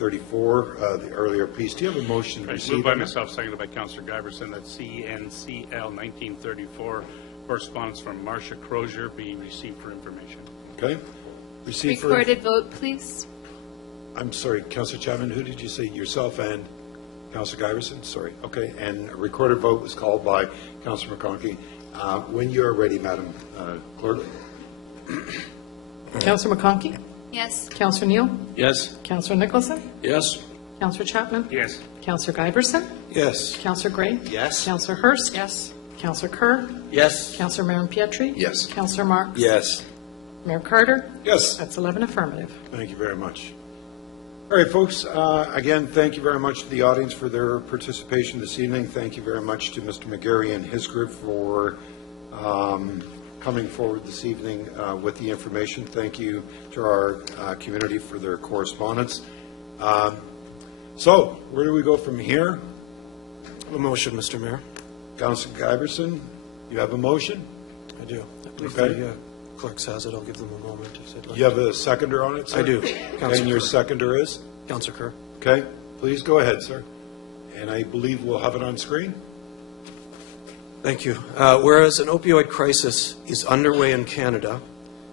1934, the earlier piece. Do you have a motion to receive? Moved by myself, seconded by Councillor Giverson, that CNCL 1934 correspondence from Marcia Crozier be received for information. Okay. Received for... Recorded vote, please. I'm sorry, Councillor Chapman, who did you say? Yourself and Councillor Giverson? Sorry. Okay. And a recorded vote was called by Councillor McConkie. When you are ready, Madam Clerk. Councillor McConkie? Yes. Councillor Neal? Yes. Councillor Nicholson? Yes. Councillor Chapman? Yes. Councillor Giverson? Yes. Councillor Gray? Yes. Councillor Hurst? Yes. Councillor Kerr? Yes. Councillor Marin Pietri? Yes. Councillor Marks? Yes. Mayor Carter? Yes. That's 11 affirmative. Thank you very much. All right, folks. Again, thank you very much to the audience for their participation this evening. Thank you very much to Mr. McGarry and his group for coming forward this evening with the information. Thank you to our community for their correspondence. So, where do we go from here? A motion, Mr. Mayor. Councillor Giverson, you have a motion? I do. I believe Okay. the clerk has it. I'll give them a moment if they'd like. You have a seconder on it, sir? I do. And your seconder is? Councillor Kerr. Okay, please go ahead, sir. And I believe we'll have it on screen. Thank you. Whereas an opioid crisis is underway in Canada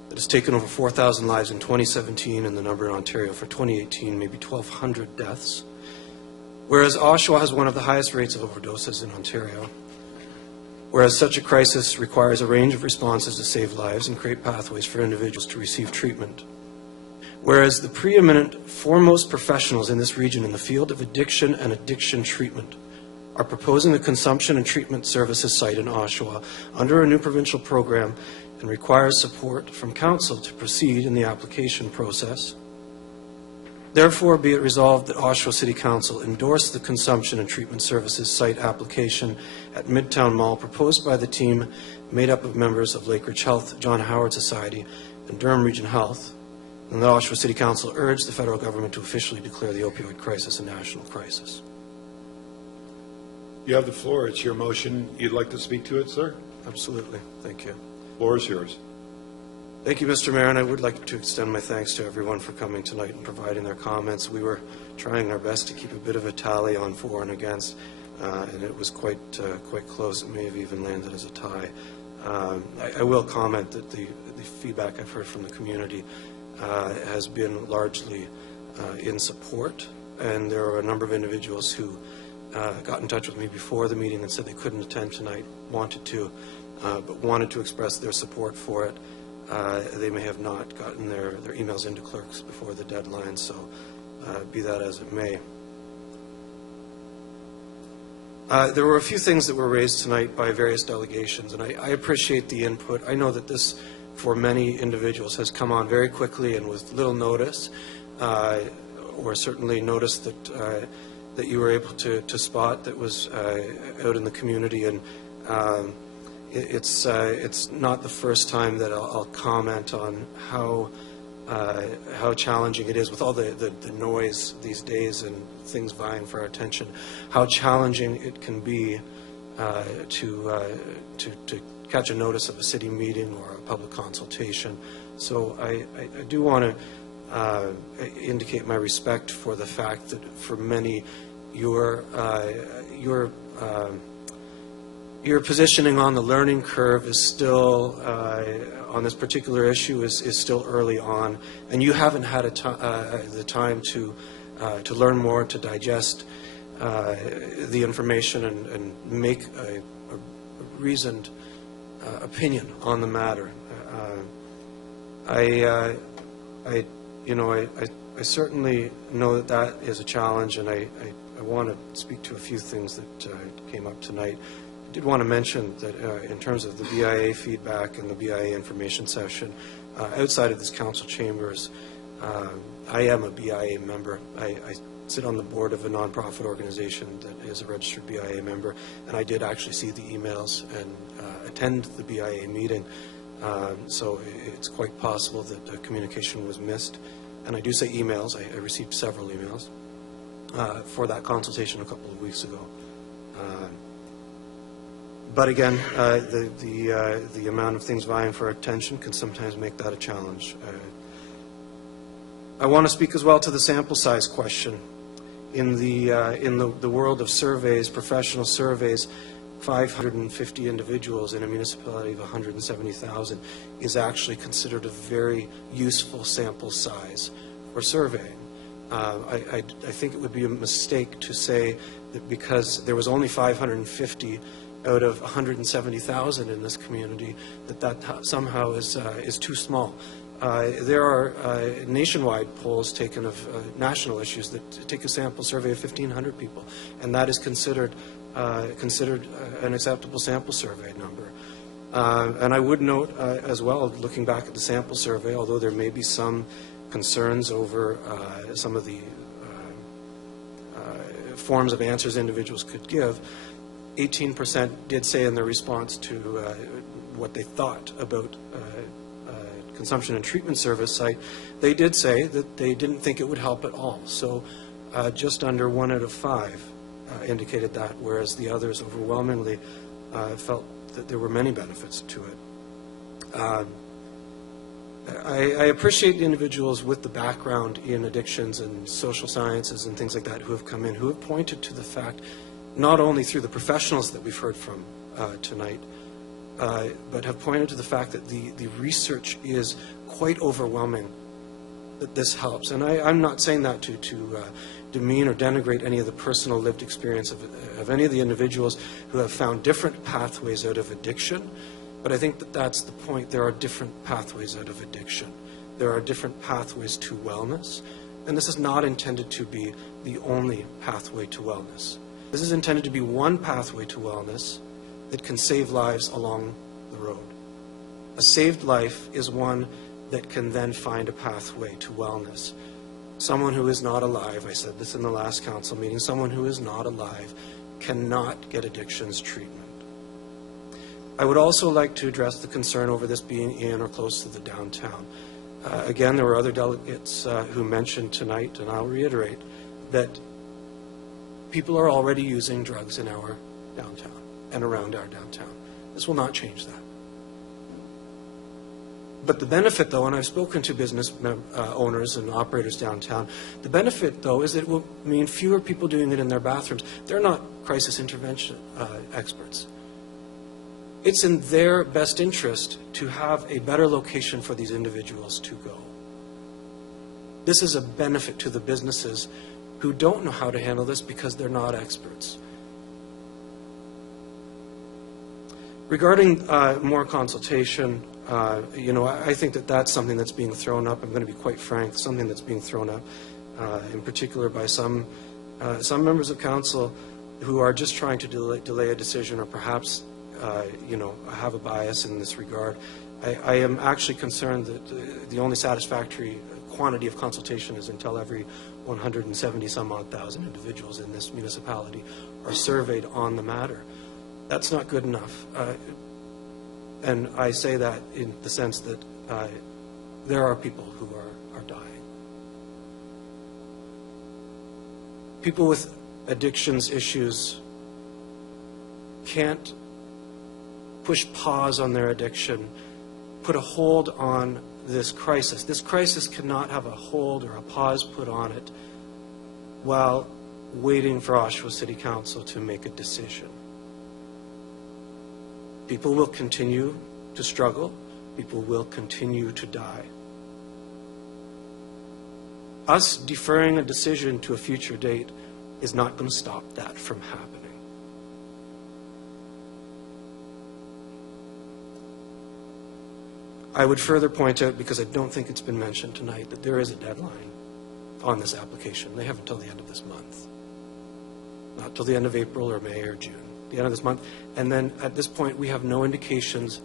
that has taken over 4,000 lives in 2017, and the number in Ontario for 2018 maybe 1,200 deaths. Whereas Oshawa has one of the highest rates of overdoses in Ontario. Whereas such a crisis requires a range of responses to save lives and create pathways for individuals to receive treatment. Whereas the preeminent foremost professionals in this region in the field of addiction and addiction treatment are proposing a consumption and treatment services site in Oshawa under a new provincial program and requires support from Council to proceed in the application process. Therefore, be it resolved that Oshawa City Council endorse the consumption and treatment services site application at Midtown Mall proposed by the team made up of members of Lakeridge Health, John Howard Society, and Durham Region Health, and that Oshawa City Council urge the federal government to officially declare the opioid crisis a national crisis. You have the floor. It's your motion. You'd like to speak to it, sir? Absolutely. Thank you. The floor is yours. Thank you, Mr. Mayor, and I would like to extend my thanks to everyone for coming tonight and providing their comments. We were trying our best to keep a bit of a tally on for and against, and it was quite close. It may have even landed as a tie. I will comment that the feedback I've heard from the community has been largely in support, and there are a number of individuals who got in touch with me before the meeting and said they couldn't attend tonight, wanted to, but wanted to express their support for it. They may have not gotten their emails into clerks before the deadline, so be that as it may. There were a few things that were raised tonight by various delegations, and I appreciate the input. I know that this, for many individuals, has come on very quickly and with little notice, or certainly notice that that you were able to spot that was out in the community, and it's not the first time that I'll comment on how challenging it is with all the noise these days and things vying for our attention, how challenging it can be to catch a notice of a city meeting or a public consultation. So I do want to indicate my respect for the fact that for many your positioning on the learning curve is still on this particular issue is still early on, and you haven't had the time to learn more, to digest the information and make a reasoned opinion on the matter. I certainly know that is a challenge, and I want to speak to a few things that came up tonight. I did want to mention that in terms of the BIA feedback and the BIA information session, outside of this council chambers, I am a BIA member. I sit on the board of a nonprofit organization that is a registered BIA member, and I did actually see the emails and attend the BIA meeting. So it's quite possible that communication was missed. And I do say emails. I received several emails for that consultation a couple of weeks ago. But again, the amount of things vying for attention can sometimes make that a challenge. I want to speak as well to the sample size question. In the world of surveys, professional surveys, 550 individuals in a municipality of 170,000 is actually considered a very useful sample size for surveying. I think it would be a mistake to say that because there was only 550 out of 170,000 in this community, that somehow is too small. There are nationwide polls taken of national issues that take a sample survey of 1,500 people, and that is considered an acceptable sample survey number. And I would note as well, looking back at the sample survey, although there may be some concerns over some of the forms of answers individuals could give, 18% did say in their response to what they thought about consumption and treatment service site, they did say that they didn't think it would help at all. So just under 1 out of 5 indicated that, whereas the others overwhelmingly felt that there were many benefits to it. I appreciate the individuals with the background in addictions and social sciences and things like that who have come in, who have pointed to the fact, not only through the professionals that we've heard from tonight, but have pointed to the fact that the research is quite overwhelming, that this helps. And I'm not saying that to demean or denigrate any of the personal lived experience of any of the individuals who have found different pathways out of addiction, but I think that that's the point. There are different pathways out of addiction. There are different pathways to wellness, and this is not intended to be the only pathway to wellness. This is intended to be one pathway to wellness that can save lives along the road. A saved life is one that can then find a pathway to wellness. Someone who is not alive, I said this in the last council meeting, someone who is not alive cannot get addictions treatment. I would also like to address the concern over this being in or close to the downtown. Again, there were other delegates who mentioned tonight, and I'll reiterate, that people are already using drugs in our downtown and around our downtown. This will not change that. But the benefit, though, and I've spoken to business owners and operators downtown, the benefit, though, is that it will mean fewer people doing it in their bathrooms. They're not crisis intervention experts. It's in their best interest to have a better location for these individuals to go. This is a benefit to the businesses who don't know how to handle this because they're not experts. Regarding more consultation, I think that that's something that's being thrown up. I'm going to be quite frank, something that's being thrown up, in particular by some members of council who are just trying to delay a decision, or perhaps, have a bias in this regard. I am actually concerned that the only satisfactory quantity of consultation is until every 170 some odd thousand individuals in this municipality are surveyed on the matter. That's not good enough. And I say that in the sense that there are people who are dying. People with addictions issues can't push pause on their addiction, put a hold on this crisis. This crisis cannot have a hold or a pause put on it while waiting for Oshawa City Council to make a decision. People will continue to struggle. People will continue to die. Us deferring a decision to a future date is not going to stop that from happening. I would further point out, because I don't think it's been mentioned tonight, that there is a deadline on this application. They have until the end of this month. Not till the end of April or May or June. The end of this month. And then at this point, we have no indications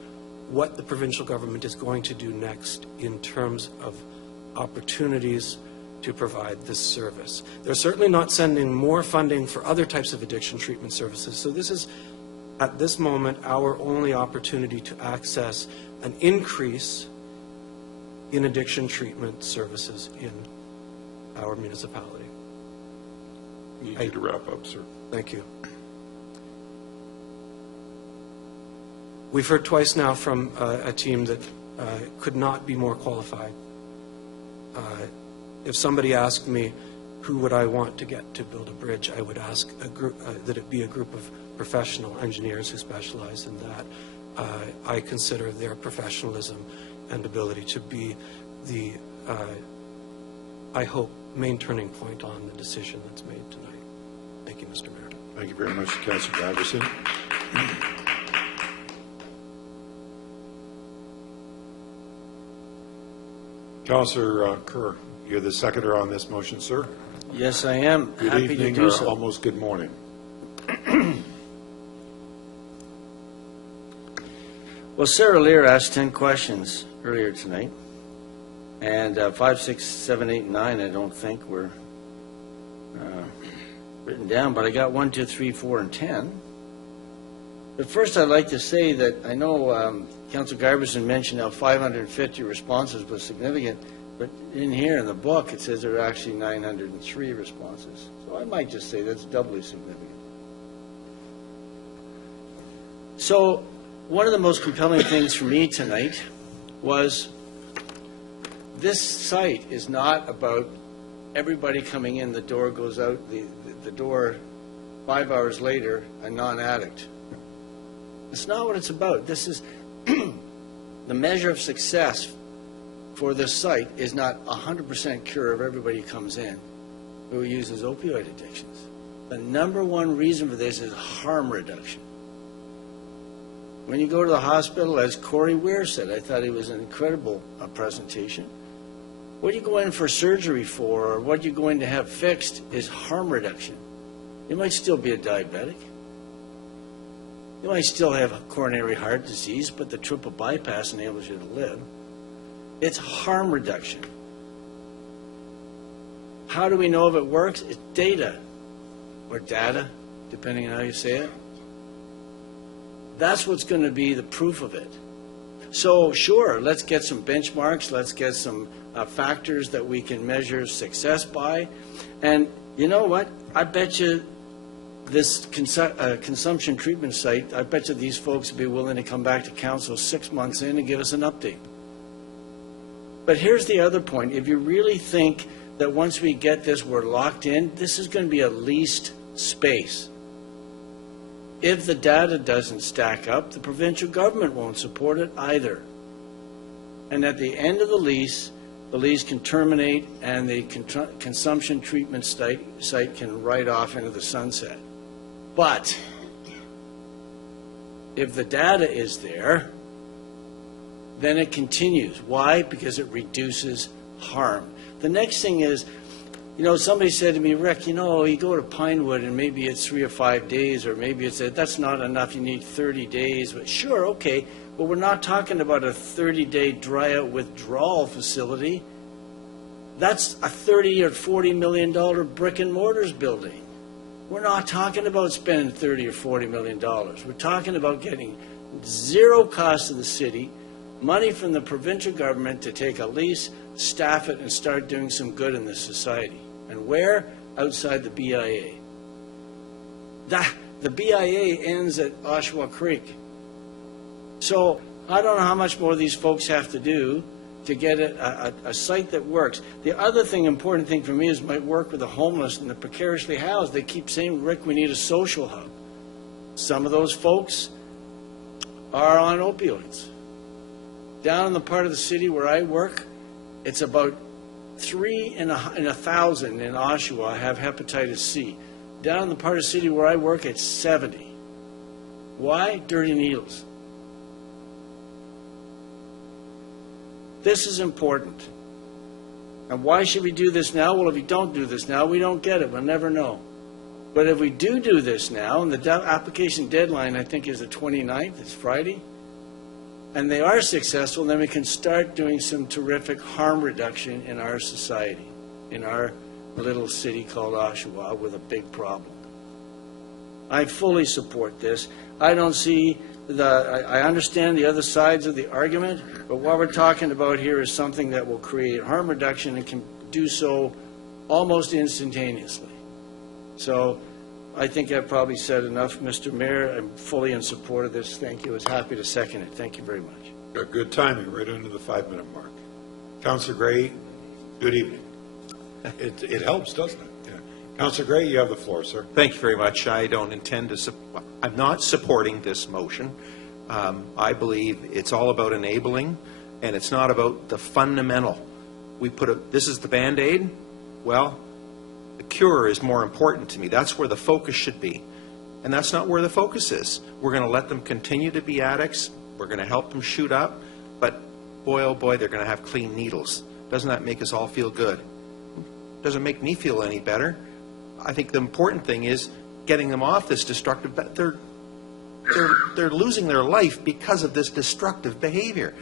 what the provincial government is going to do next in terms of opportunities to provide this service. They're certainly not sending more funding for other types of addiction treatment services. So this is, at this moment, our only opportunity to access an increase in addiction treatment services in our municipality. We need you to wrap up, sir. Thank you. We've heard twice now from a team that could not be more qualified. if somebody asked me, who would I want to get to build a bridge, I would ask a group, that it be a group of professional engineers who specialize in that. I consider their professionalism and ability to be the, I hope, main turning point on the decision that's made tonight. Thank you, Mr. Mayor. Thank you very much, Councillor Giverson. Councillor Kerr, you're the seconder on this motion, sir. Yes, I am. Good Happy to evening, do or so. almost good morning. Well, Sarah Lear asked 10 questions earlier tonight, and 5, 6, 7, 8, and 9 I don't think were written down, but I got 1, 2, 3, 4, and 10. But first I'd like to say that I know Councillor Giverson mentioned how 550 responses was significant, but in here in the book it says there are actually 903 responses. So I might just say that's doubly significant. So one of the most compelling things for me tonight was this site is not about everybody coming in, the door goes out, the door 5 hours later, a non-addict. It's not what it's about. This is the measure of success for this site is not 100% cure of everybody who comes in who uses opioid addictions. The number one reason for this is harm reduction. When you go to the hospital, as Corey Weir said, I thought it was an incredible presentation. What you go in for surgery for, or what you're going to have fixed, is harm reduction. You might still be a diabetic. You might still have coronary heart disease, but the triple bypass enables you to live. It's harm reduction. How do we know if it works? It's data, or data, depending on how you say it. That's what's going to be the proof of it. So sure, let's get some benchmarks, let's get some factors that we can measure success by. And you know what? I bet you this consumption treatment site, I bet you these folks would be willing to come back to council 6 months in and give us an update. But here's the other point. If you really think that once we get this, we're locked in, this is going to be a leased space. If the data doesn't stack up, the provincial government won't support it either. And at the end of the lease can terminate and the consumption treatment site can ride off into the sunset. But if the data is there, then it continues. Why? Because it reduces harm. The next thing is, you know, somebody said to me, Rick, you know, you go to Pinewood and maybe it's 3 or 5 days, or maybe it's that's not enough, you need 30 days. But sure, okay, but we're not talking about a 30-day dry-out withdrawal facility. That's a $30 or $40 million brick and mortars building. We're not talking about spending $30 or $40 million. We're talking about getting zero cost to the city, money from the provincial government to take a lease, staff it, and start doing some good in this society. And where? Outside the BIA. The BIA ends at Oshawa Creek. So I don't know how much more these folks have to do to get a site that works. The other thing, important thing for me, is my work with the homeless and the precariously housed. They keep saying, Rick, we need a social hub. Some of those folks are on opioids. Down in the part of the city where I work, it's about 3 in 1,000 in Oshawa have hepatitis C. Down in the part of the city where I work, it's 70. Why? Dirty needles. This is important. And why should we do this now? Well, if we don't do this now, we don't get it. We'll never know. But if we do this now, and the application deadline, I think, is the 29th, it's Friday, and they are successful, then we can start doing some terrific harm reduction in our society, in our little city called Oshawa with a big problem. I fully support this. I don't see I understand the other sides of the argument, but what we're talking about here is something that will create harm reduction and can do so almost instantaneously. So I think I've probably said enough, Mr. Mayor. I'm fully in support of this. Thank you. I was happy to second it. Thank you very much. Got good timing, right under the 5-minute mark. Councillor Gray, good evening. It helps, doesn't it? Yeah. Councillor Gray, you have the floor, sir. Thank you very much. I don't intend to, I'm not supporting this motion. I believe it's all about enabling, and it's not about the fundamental. This is the Band-Aid. Well, the cure is more important to me. That's where the focus should be. And that's not where the focus is. We're going to let them continue to be addicts. We're going to help them shoot up. But boy, oh boy, they're going to have clean needles. Doesn't that make us all feel good? Doesn't make me feel any better. I think the important thing is getting them off this destructive. They're losing their life because of this destructive behavior.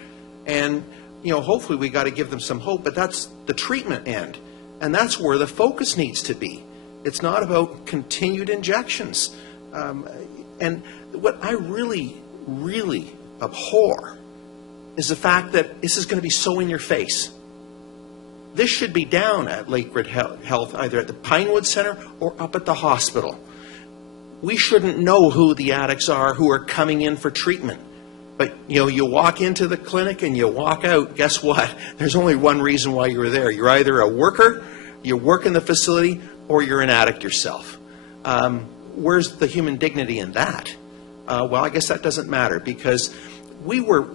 And, you know, hopefully we got to give them some hope, but that's the treatment end. And that's where the focus needs to be. It's not about continued injections. And what I really, really abhor is the fact that this is going to be so in your face. This should be down at Lakewood Health, either at the Pinewood Center or up at the hospital. We shouldn't know who the addicts are who are coming in for treatment. But, you know, you walk into the clinic and you walk out, guess what? There's only one reason why you were there. You're either a worker, you work in the facility, or you're an addict yourself. Where's the human dignity in that? Well, I guess that doesn't matter, because we were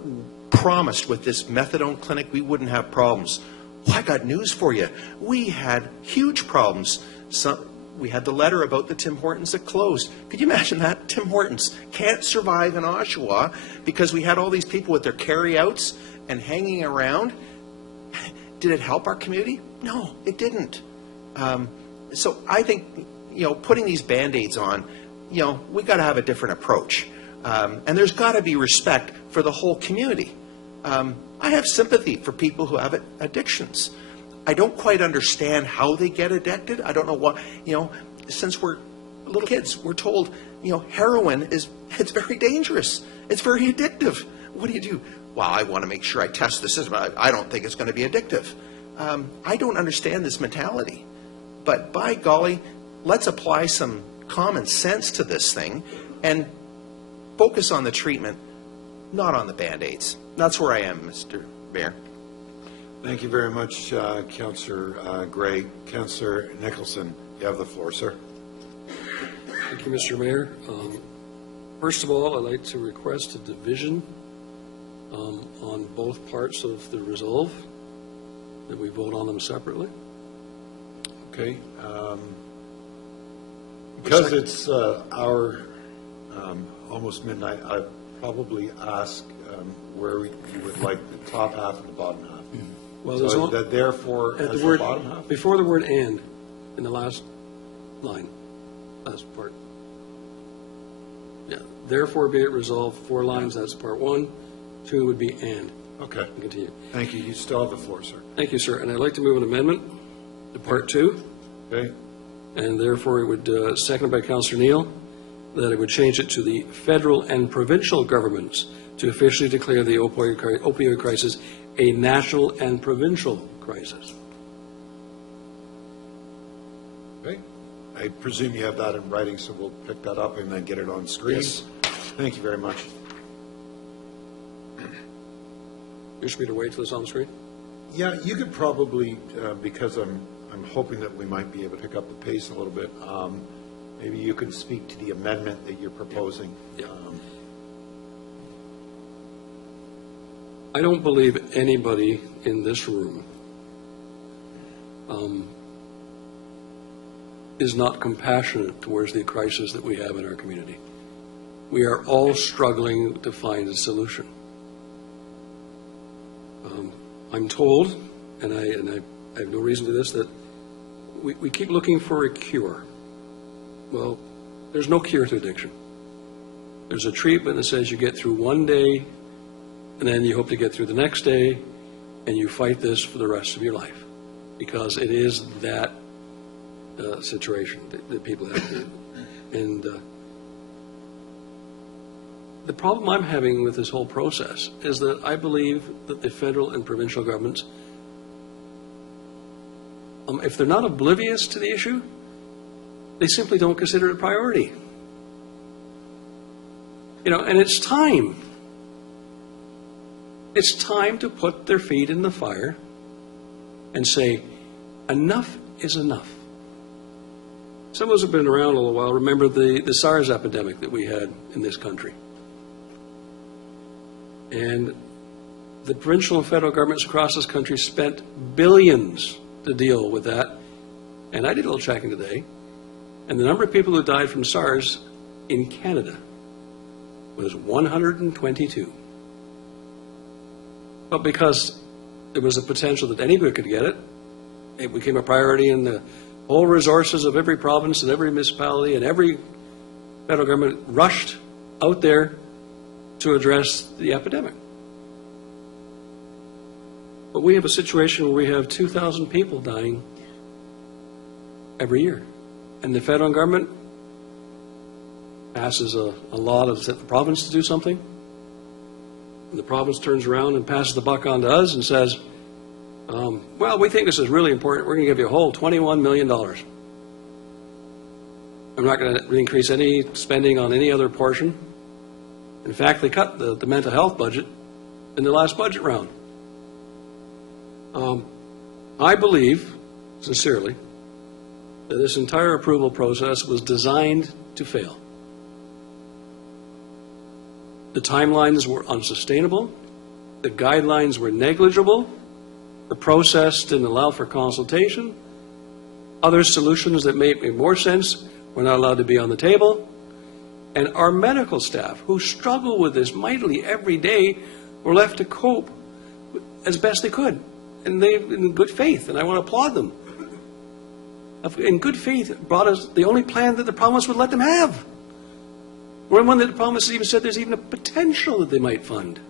promised with this methadone clinic we wouldn't have problems. Well, I got news for you. We had huge problems. We had the letter about the Tim Hortons that closed. Could you imagine that? Tim Hortons can't survive in Oshawa because we had all these people with their carry-outs and hanging around. Did it help our community? No, it didn't. So I think, you know, putting these Band-Aids on, you know, we've got to have a different approach. And there's got to be respect for the whole community. I have sympathy for people who have addictions. I don't quite understand how they get addicted. I don't know what, you know, since we're little kids, we're told, you know, heroin it's very dangerous. It's very addictive. What do? Well, I want to make sure I test the system. I don't think it's going to be addictive. I don't understand this mentality. But by golly, let's apply some common sense to this thing and focus on the treatment, not on the Band-Aids. That's where I am, Mr. Mayor. Thank you very much, Councillor Gray. Councillor Nicholson, you have the floor, sir. Thank you, Mr. Mayor. First of all, I'd like to request a division on both parts of the resolve, that we vote on them separately. Okay. Because it's our almost midnight, I'd probably ask where you would like the top half and the bottom half. Well, So that therefore, at as the word, the bottom half? before the word "and" in the last line, last part. Yeah. Therefore, be it resolved. 4 lines. That's part 1. 2 would be "and." Okay. Continue. Thank you. You still have the floor, sir. Thank you, sir. And I'd like to move an amendment to part 2. Okay. And therefore, it would, seconded by Councillor Neal, that it would change it to the federal and provincial governments to officially declare the opioid crisis a national and provincial crisis. Okay. I presume you have that in writing, so we'll pick that up and then get it on screen. Yes. Thank you very much. Wish me to wait till it's on screen? Yeah, you could probably, because I'm hoping that we might be able to pick up the pace a little bit, maybe you can speak to the amendment that you're proposing. Yeah. I don't believe anybody in this room is not compassionate towards the crisis that we have in our community. We are all struggling to find a solution. I'm told, and I have no reason to this, that we keep looking for a cure. Well, there's no cure to addiction. There's a treatment that says you get through one day, and then you hope to get through the next day, and you fight this for the rest of your life, because it is that situation that people have to. And the problem I'm having with this whole process is that I believe that the federal and provincial governments, if they're not oblivious to the issue, they simply don't consider it a priority. You know, and it's time. It's time to put their feet in the fire and say, enough is enough. Some of us have been around a little while. Remember the SARS epidemic that we had in this country. And the provincial and federal governments across this country spent billions to deal with that. And I did a little checking today, and the number of people who died from SARS in Canada was 122. But because there was a potential that anybody could get it, it became a priority, and the whole resources of every province and every municipality and every federal government rushed out there to address the epidemic. But we have a situation where we have 2,000 people dying every year. And the federal government passes a law to set the province to do something. And the province turns around and passes the buck on to us and says, well, we think this is really important. We're going to give you a whole $21 million. I'm not going to increase any spending on any other portion. In fact, they cut the mental health budget in the last budget round. I believe, sincerely, that this entire approval process was designed to fail. The timelines were unsustainable. The guidelines were negligible. The process didn't allow for consultation. Other solutions that made more sense were not allowed to be on the table. And our medical staff, who struggle with this mightily every day, were left to cope as best they could. And they, in good faith, and I want to applaud them, in good faith, brought us the only plan that the province would let them have. Or one that the province even said there's even a potential that they might fund.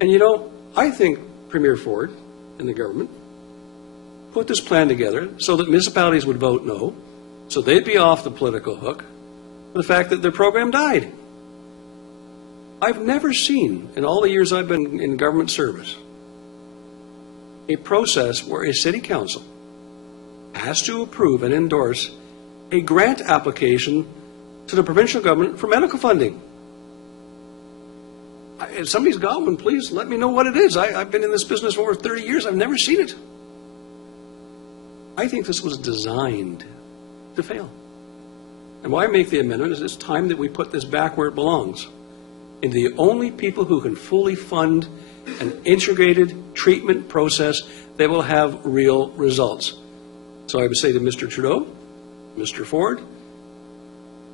And you know, I think Premier Ford and the government put this plan together so that municipalities would vote no, so they'd be off the political hook for the fact that their program died. I've never seen, in all the years I've been in government service, a process where a city council has to approve and endorse a grant application to the provincial government for medical funding. If somebody's got one, please let me know what it is. I've been in this business for over 30 years. I've never seen it. I think this was designed to fail. And why I make the amendment is it's time that we put this back where it belongs, into the only people who can fully fund an integrated treatment process that will have real results. So I would say to Mr. Trudeau, Mr. Ford,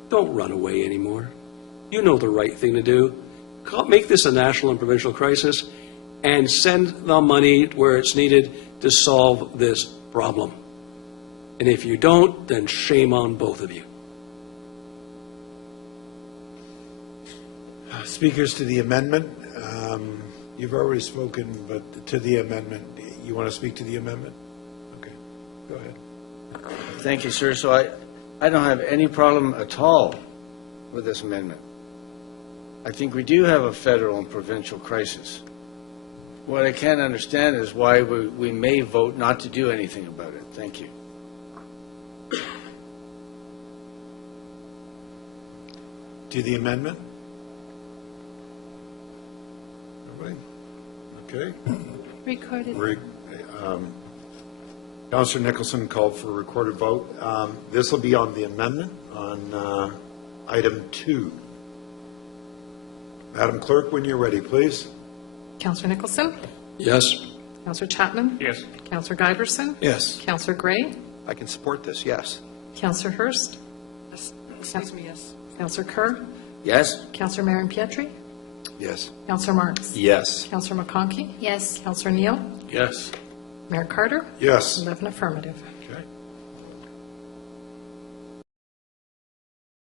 don't run away anymore. You know the right thing to do. Make this a national and provincial crisis and send the money where it's needed to solve this problem. And if you don't, then shame on both of you. Speakers to the amendment. You've already spoken, but to the amendment, you want to speak to the amendment? Okay, go ahead. Thank you, sir. So I don't have any problem at all with this amendment. I think we do have a federal and provincial crisis. What I can't understand is why we may vote not to do anything about it. Thank you. To the amendment? Nobody? Okay. Recorded. Councillor Nicholson called for a recorded vote. This will be on the amendment on item 2. Madam Clerk, when you're ready, please. Councillor Nicholson? Yes. Councillor Chapman? Yes. Councillor Giberson? Yes. Councillor Gray? I can support this, yes. Councillor Hurst? Excuse me, yes. Councillor Kerr? Yes? Councillor Marion Pietri? Yes. Councillor Marks? Yes. Councillor McConkey? Yes. Councillor Neal? Yes. Mayor Carter? Yes. 11 affirmative.